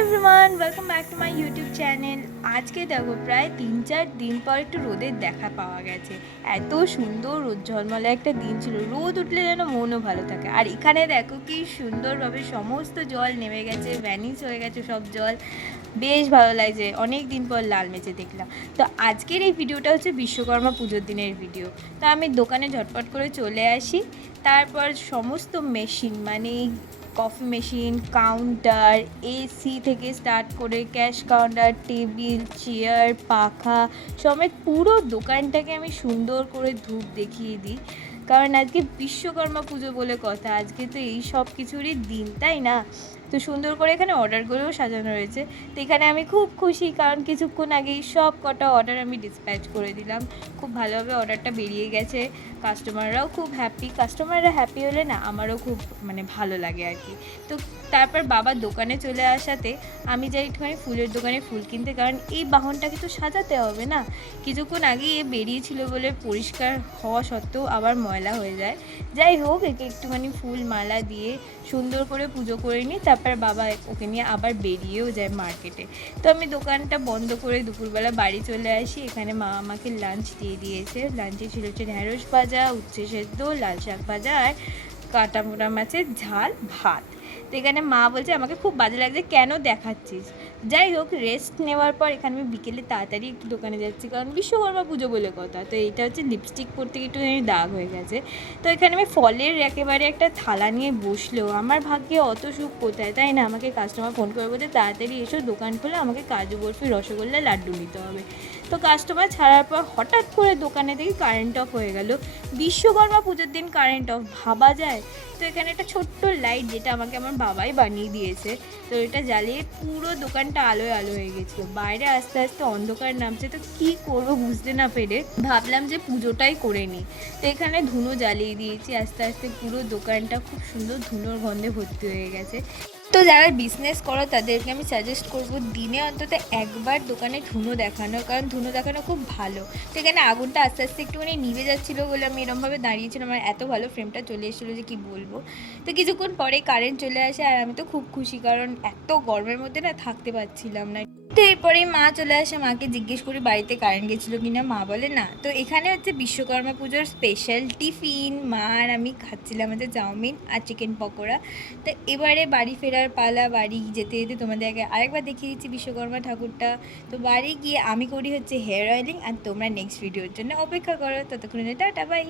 Everyone welcome back to my YouTube channel আজকে দেখো প্রায় তিন চার দিন পর একটু রোদের দেখা পাওয়া গেছে। এত সুন্দর রোদ, ঝলমলে একটা দিন ছিল। রোদ উঠলে যেন মনও ভালো থাকে। আর এখানে দেখো কি সুন্দরভাবে সমস্ত জল নেমে গেছে ভ্যানিশ হয়ে গেছে সব জল। বেশ ভালো লাগছে। অনেক দিন পর লাল মেচে দেখলাম। তো আজকের এই ভিডিওটা হচ্ছে বিশ্বকর্মা পুজোর দিনের ভিডিও। তো আমি দোকানে ঝটপট করে চলে আসি। তারপর সমস্ত মেশিন মানে কফি মেশিন, কাউন্টার, এসি থেকে স্টার্ট করে ক্যাশ কাউন্টার, টেবিল, চেয়ার, পাখা সমেত পুরো দোকানটাকে আমি সুন্দর করে ধূপ দেখিয়ে দিই। কারণ আজকে বিশ্বকর্মা পুজো বলে কথা, আজকে তো এই সব কিছুরই দিন, তাই না? তো সুন্দর করে এখানে অর্ডারগুলোও সাজানো রয়েছে। তো এখানে আমি খুব খুশি কারণ কিছুক্ষণ আগেই সব কটা অর্ডার আমি ডিসপ্যাচ করে দিলাম। খুব ভালোভাবে অর্ডারটা বেরিয়ে গেছে। কাস্টমাররাও খুব হ্যাপি কাস্টমাররা হ্যাপি হলে না আমারও খুব মানে ভালো লাগে আর কি। তো তারপর বাবা দোকানে চলে আসাতে আমি যাই একটুখানি ফুলের দোকানে ফুল কিনতে, কারণ এই বাহনটাকে তো সাজাতে হবে না। কিছুক্ষণ আগে এ বেরিয়েছিল বলে পরিষ্কার হওয়া সত্ত্বেও আবার ময়লা হয়ে যায়। যাই হোক, একে একটুখানি ফুল মালা দিয়ে সুন্দর করে পুজো করে নিই। বাবা ওকে নিয়ে আবার বেরিয়েও যায় মার্কেটে তো আমি দোকানটা বন্ধ করে দুপুরবেলা বাড়ি চলে আসি। এখানে মা আমাকে লাঞ্চ দিয়ে দিয়েছে। লাঞ্চে ছিল হচ্ছে ঢ্যাঁড়স ভাজা, উচ্ছে সেদ্ধ, লাল শাক ভাজা আর কাটা মোটা মাছের ঝাল, ভাত। তো এখানে মা বলছে, আমাকে খুব বাজে লাগছে, কেন দেখাচ্ছিস? যাই হোক রেস্ট নেওয়ার পর এখানে আমি বিকেলে তাড়াতাড়ি একটু দোকানে যাচ্ছি, কারণ বিশ্বকর্মা পুজো বলে কথা, তো এইটা হচ্ছে লিপস্টিক পরতে একটু দাগ হয়ে গেছে। তো এখানে আমি ফলের একেবারে একটা থালা নিয়ে বসলেও আমার ভাগ্যে অত সুখ কোথায়, তাই না? আমাকে কাস্টমার ফোন করে বলতে তাড়াতাড়ি এসো, দোকান খুলে আমাকে কাজু বরফি, রসগোল্লা, লাড্ডু নিতে হবে। তো কাস্টমার ছাড়ার পর হঠাৎ করে দোকানে দেখি কারেন্ট অফ হয়ে গেল। বিশ্বকর্মা পুজোর দিন কারেন্ট অফ ভাবা যায়? তো এখানে একটা ছোট্ট লাইট যেটা আমাকে আমার বাবাই বানিয়ে দিয়েছে। তো এটা জ্বালিয়ে পুরো দোকানটা আলোয় আলো হয়ে গেছিল। বাইরে আস্তে আস্তে অন্ধকার নামছে, তো কি করব বুঝতে না পেরে ভাবলাম যে পুজোটাই করে নিই। তো এখানে ধুনো জ্বালিয়ে দিয়েছি, আস্তে আস্তে পুরো দোকানটা খুব সুন্দর ধুনোর গন্ধে ভর্তি হয়ে গেছে। তো যারা বিজনেস করো, তাদেরকে আমি সাজেস্ট করব দিনে অন্তত একবার দোকানে ধুনো দেখানো, কারণ ধুনো দেখানো খুব ভালো। সেখানে আগুনটা আস্তে আস্তে একটুখানি নিভে যাচ্ছিল বলে আমি এরমভাবে দাঁড়িয়েছিলাম, আমার এত ভালো ফ্রেমটা চলে এসেছিল যে কি বলব। তো কিছুক্ষণ পরে কারেন্ট চলে আসে, আর আমি তো খুব খুশি, কারণ এত গরমের মধ্যে না থাকতে পারছিলাম না। তো এরপরে মা চলে আসে, মাকে জিজ্ঞেস করি বাড়িতে কারেন্ট গেছিল কিনা, মা বলে না। তো এখানে হচ্ছে বিশ্বকর্মা পুজোর স্পেশাল টিফিন মা আর আমি খাচ্ছিলাম হচ্ছে চাউমিন আর চিকেন পকোড়া। তো এবারে বাড়ি ফেরার পালা, বাড়ি যেতে যেতে তোমাদের আগে আরেকবার দেখিয়ে দিচ্ছি বিশ্বকর্মা ঠাকুরটা। তো বাড়ি গিয়ে আমি করি হচ্ছে হেয়ার অয়েলিং আর তোমরা নেক্সট ভিডিওর জন্য অপেক্ষা করো। ততক্ষণে টাটা বাই